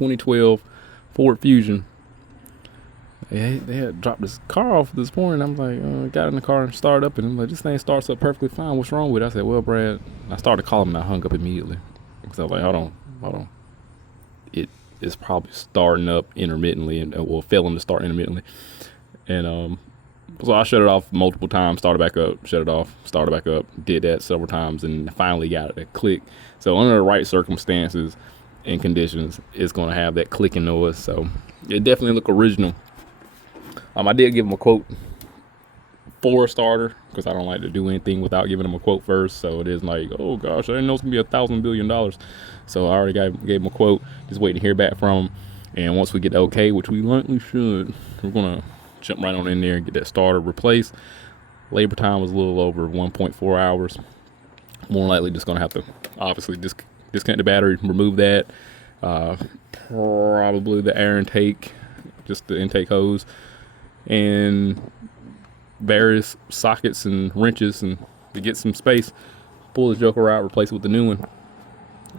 2012 Ford Fusion. They had dropped this car off this morning. I'm like, got in the car and started up, and I'm like, this thing starts up perfectly fine. What's wrong with it? I said, well, Brad, I started calling him and I hung up immediately. So I was like, hold on. It's probably starting up intermittently, and failing to start intermittently. And so I shut it off multiple times, started back up, shut it off, started back up, did that several times, and finally got it to click. So under the right circumstances and conditions, it's going to have that clicking noise. So it definitely look original. I did give him a quote for a starter, because I don't like to do anything without giving him a quote first. So it is like, oh gosh, I didn't know it's gonna be $1,000 billion. So I already gave him a quote, just waiting to hear back from him. And once we get the okay, which we likely should, we're gonna jump right on in there and get that starter replaced. Labor time was a little over 1.4 hours. More likely just gonna have to obviously disconnect the battery, remove that, probably the air intake, just the intake hose, and various sockets and wrenches, and to get some space, pull the joker out, replace it with the new one.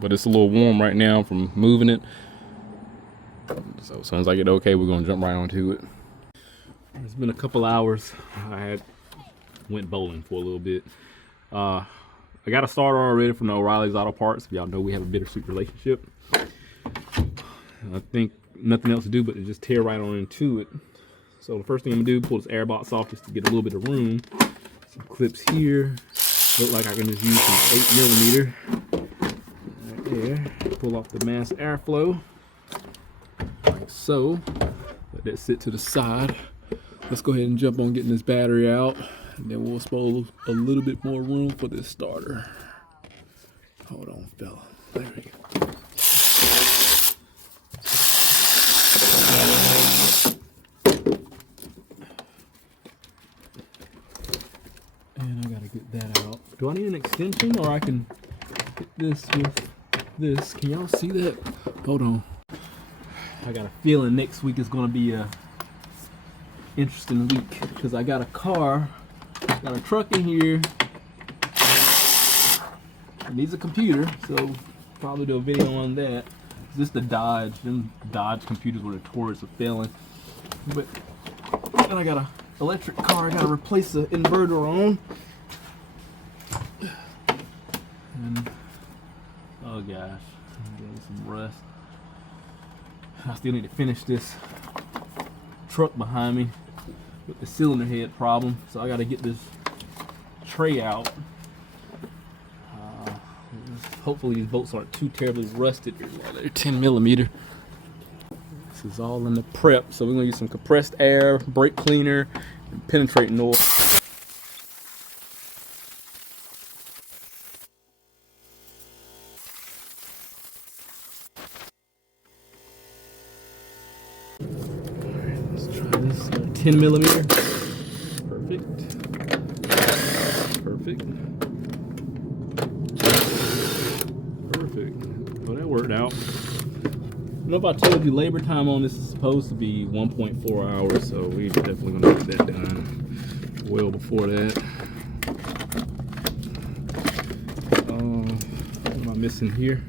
But it's a little warm right now from moving it. So as soon as I get okay, we're gonna jump right onto it. It's been a couple hours. I went bowling for a little bit. I got a starter already from the O'Reilly's Auto Parts. Y'all know we have a bittersweet relationship. I think nothing else to do but to just tear right on into it. So the first thing I'm gonna do, pull this air box off just to get a little bit of room. Some clips here. Look like I can just use some 8mm right there. Pull off the mass airflow, like so. Let that sit to the side. Let's go ahead and jump on getting this battery out, and then we'll expose a little bit more room for this starter. Hold on, fella. There we go. And I gotta get that out. Do I need an extension, or I can get this with this? Can y'all see that? Hold on. I got a feeling next week is gonna be a interesting week, because I got a car, got a truck in here. It needs a computer, so probably do a video on that. This is the Dodge. Them Dodge computers were notorious for failing. But then I got a electric car I gotta replace the inverter on. And oh gosh, I'm getting some rust. I still need to finish this truck behind me with the cylinder head problem, so I gotta get this tray out. Hopefully these bolts aren't too terribly rusted. They're 10mm. This is all in the prep, so we're gonna use some compressed air, brake cleaner, and penetrating oil. Alright, let's try this 10mm. Perfect. Well, that worked out. I don't know if I told you, labor time on this is supposed to be 1.4 hours, so we definitely gonna get that done well before that. What am I missing here?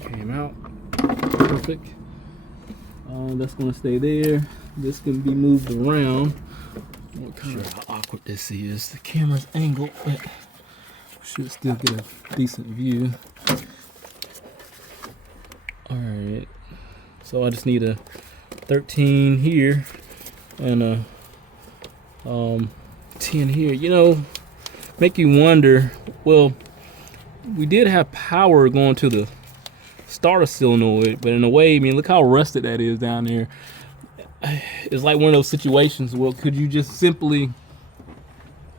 Came out. Perfect. That's gonna stay there. This can be moved around. I'm not sure how awkward this is. The camera's angled, but should still get a decent view. Alright, so I just need a 13 here and a 10 here. You know, make you wonder, well, we did have power going to the starter solenoid, but in a way, I mean, look how rusted that is down there. It's like one of those situations, well, could you just simply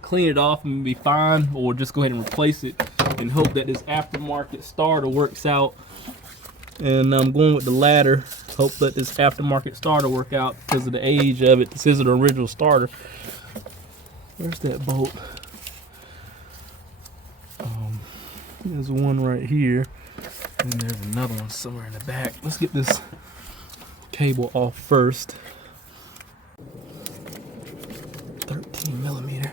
clean it off and be fine, or just go ahead and replace it and hope that this aftermarket starter works out? And I'm going with the latter, hope that this aftermarket starter work out because of the age of it. This isn't an original starter. Where's that bolt? There's one right here, and there's another one somewhere in the back. Let's get this cable off first. 13mm.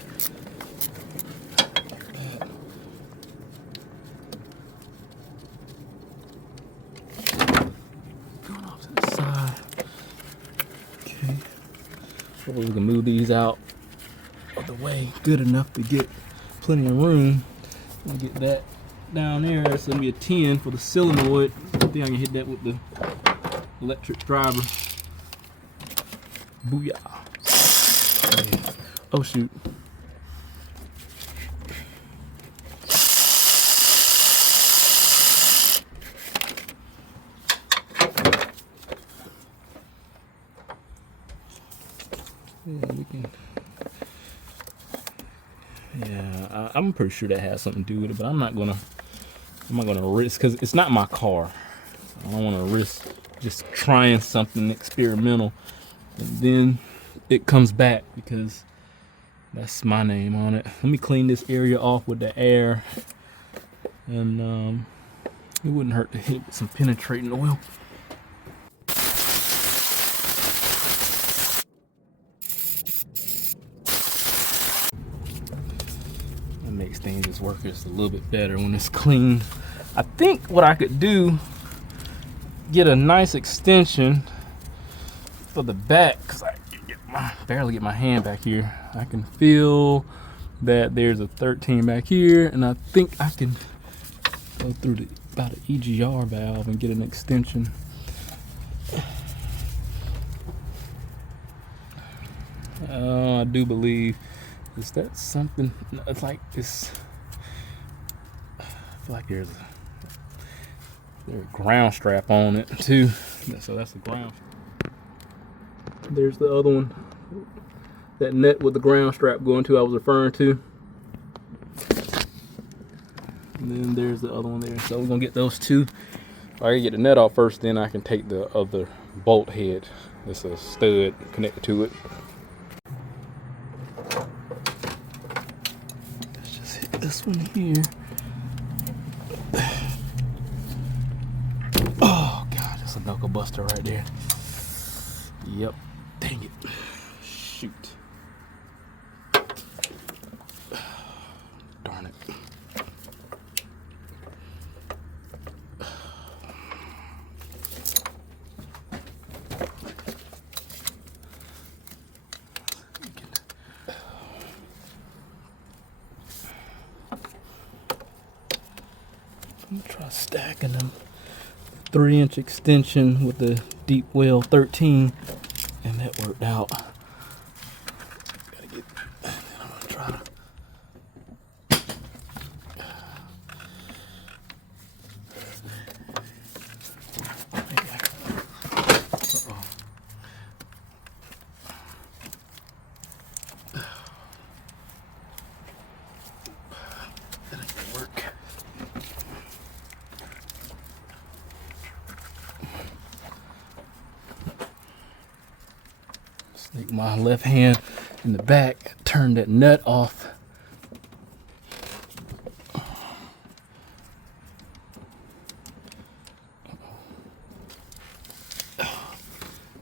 Hopefully we can move these out of the way good enough to get plenty of room. I'll get that down there. It's gonna be a 10 for the solenoid. I think I can hit that with the electric driver. Booyah. Oh shoot. Yeah, we can. Yeah, I'm pretty sure that has something to do with it, but I'm not gonna risk, because it's not my car. I don't want to risk just trying something experimental and then it comes back, because that's my name on it. Let me clean this area off with the air, and it wouldn't hurt to hit it with some penetrating oil. That makes things just work just a little bit better when it's clean. I think what I could do, get a nice extension for the back, because I can barely get my hand back here. I can feel that there's a 13 back here, and I think I can go through about an EGR valve and get an extension. I do believe, is that something? It's like this. I feel like there's a ground strap on it too. So that's the ground. There's the other one. That net with the ground strap going to I was referring to. And then there's the other one there. So we're gonna get those two. If I can get the net off first, then I can take the other bolt head. There's a stud connected to it. Let's just hit this one here. Oh God, that's a knuckle buster right there. Yep. Dang it. Shoot. Darn it. Try stacking them. 3-inch extension with the deep well 13, and that worked out. Gotta get, and then I'm gonna try to. That ain't gonna work. Stick my left hand in the back, turn that nut off.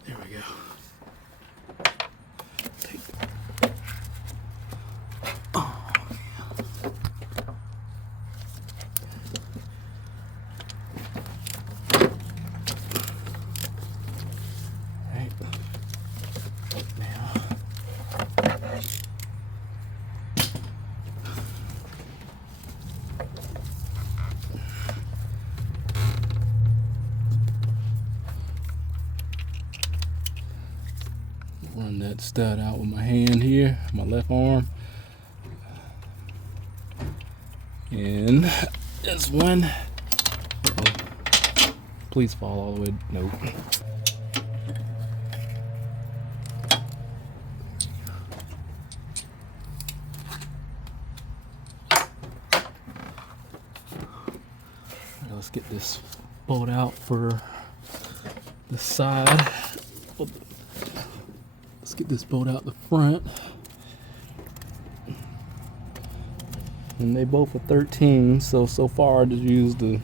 There we go. Take that. Oh, right. Now, run that stud out with my hand here, my left arm. And this one. Uh-oh. Please fall all the way. Nope. Let's get this bolt out for the side. Let's get this bolt out the front. And they both are 13, so far I just used the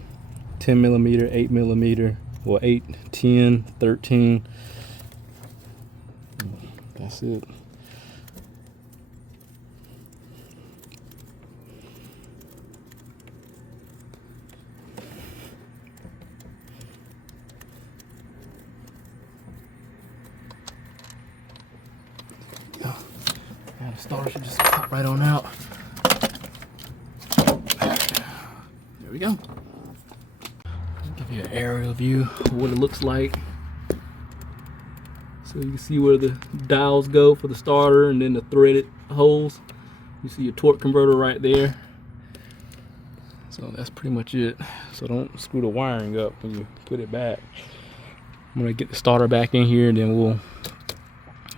10 millimeter, 8 millimeter, well 8, 10, 13. That's it. starter should just pop right on out. There we go. Give you an aerial view of what it looks like. So you can see where the dials go for the starter and then the threaded holes. You see your torque converter right there. So that's pretty much it. So don't screw the wiring up when you put it back. I'm gonna get the starter back in here and then we'll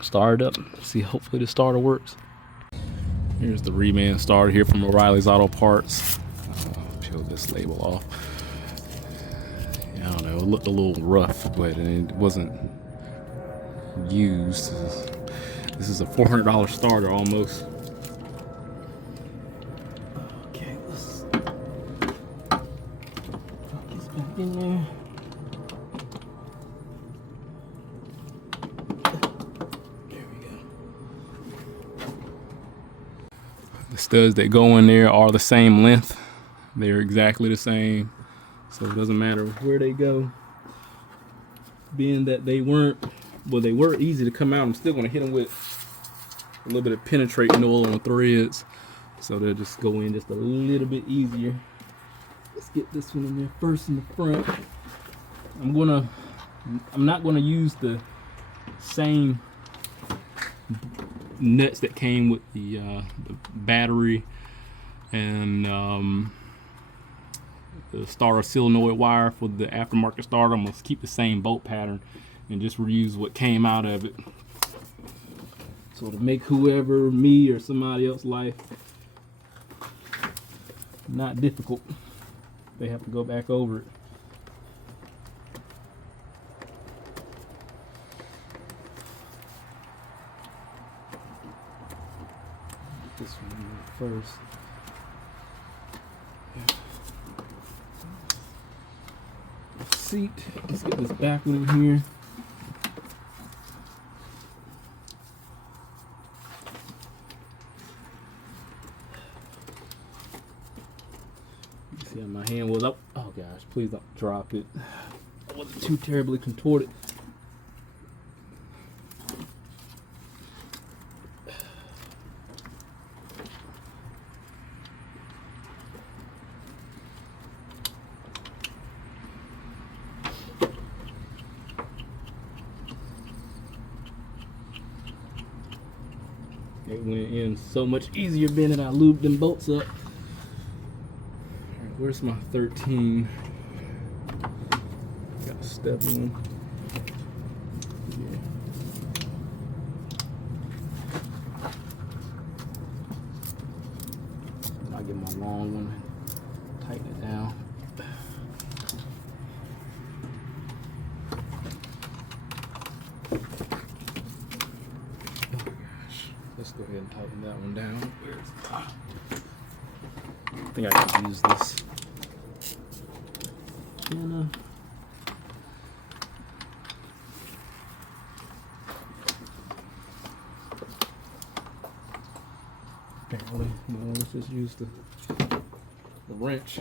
start it up. See, hopefully the starter works. Here's the reman starter here from O'Reilly's Auto Parts. Peel this label off. Yeah, I don't know, it looked a little rough, but it wasn't used. This is a $400 starter almost. Okay, let's put this back in there. There we go. The studs that go in there are the same length. They're exactly the same, so it doesn't matter where they go. Being that they weren't, well, they were easy to come out, I'm still gonna hit them with a little bit of penetrating oil on the threads, so they'll just go in just a little bit easier. Let's get this one in there first in the front. I'm not gonna use the same nuts that came with the battery and the starter solenoid wire for the aftermarket starter. I'm gonna keep the same bolt pattern and just reuse what came out of it. So to make whoever, me or somebody else's life not difficult, they have to go back over it. This one first. Seat. Let's get this back one in here. You see how my hand was up. Oh gosh, please don't drop it. I wasn't too terribly contorted. It went in so much easier being that I lubed them bolts up. Right, where's my 13? Got a step in. Yeah. I'll get my long one, tighten it down. Let's go ahead and tighten that one down. I think I can use this. Apparently, let's just use the wrench.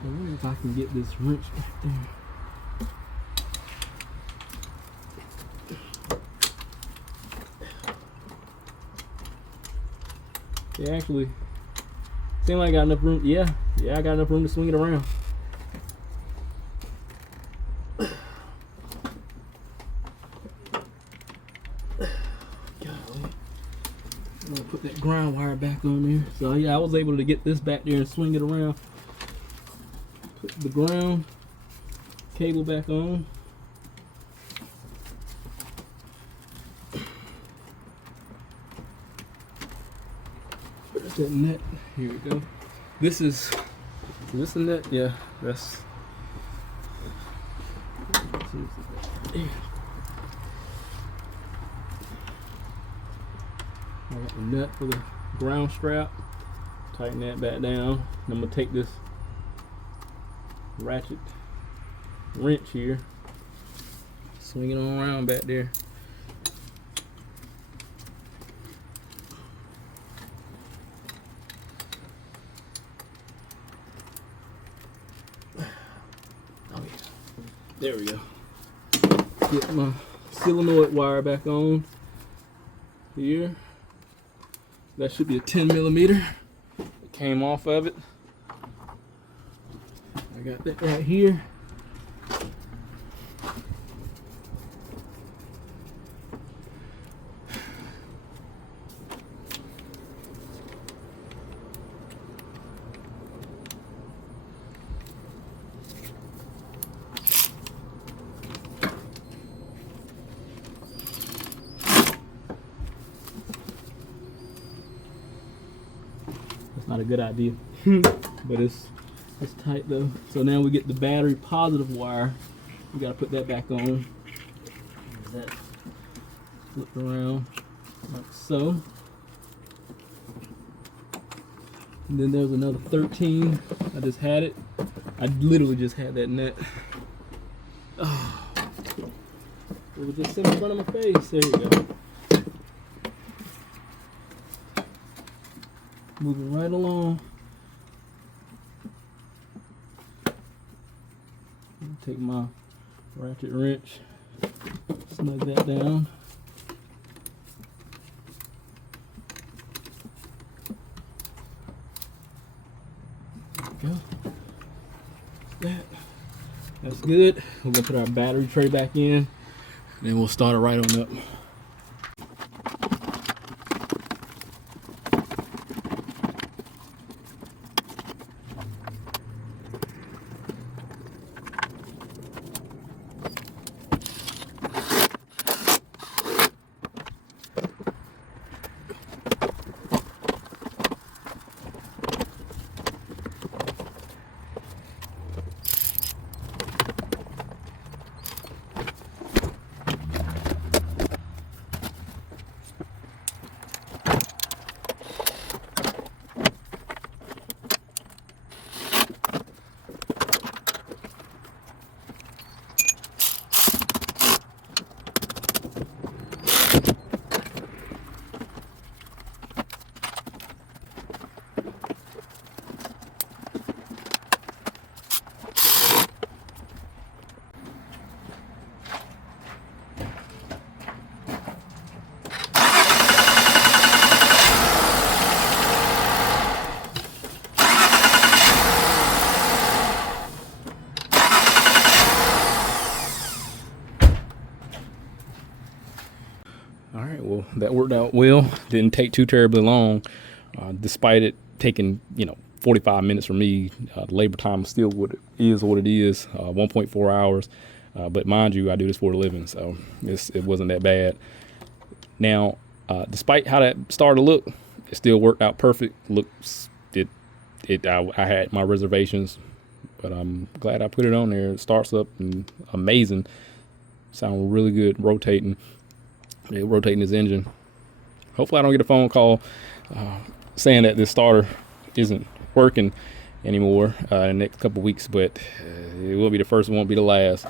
I wonder if I can get this wrench back there. Yeah, actually, seems like I got enough room. Yeah, I got enough room to swing it around. Golly. I'm gonna put that ground wire back on there. So yeah, I was able to get this back there and swing it around. Put the ground cable back on. Where's that net? Here we go. Is this the net? Yeah, that's. I got the nut for the ground strap. Tighten that back down. And I'm gonna take this ratchet wrench here, swing it on around back there. Oh yeah, there we go. Get my solenoid wire back on here. That should be a 10 millimeter. It came off of it. I got that right here. Not a good idea, but it's tight though. So now we get the battery positive wire. We gotta put that back on. That flip around like so. And then there's another 13. I just had it. I literally just had that nut. Oh, it was just sitting in front of my face. There you go. Moving right along. Take my ratchet wrench, snug that down. There we go. That's good. We're gonna put our battery tray back in, and then we'll start it right on up. All right, well, that worked out well. Didn't take too terribly long, despite it taking 45 minutes for me. The labor time is still what it is, 1.4 hours. But mind you, I do this for a living, so it wasn't that bad. Now, despite how that started to look, it still worked out perfect. I had my reservations, but I'm glad I put it on there. It starts up and amazing. Sound really good rotating. Rotating his engine. Hopefully I don't get a phone call saying that this starter isn't working anymore in the next couple weeks, but it will be the first, it won't be the last.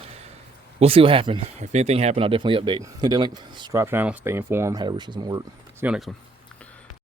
We'll see what happens. If anything happens, I'll definitely update. Hit that link, subscribe channel, stay informed, how to reach some work. See you on the next one.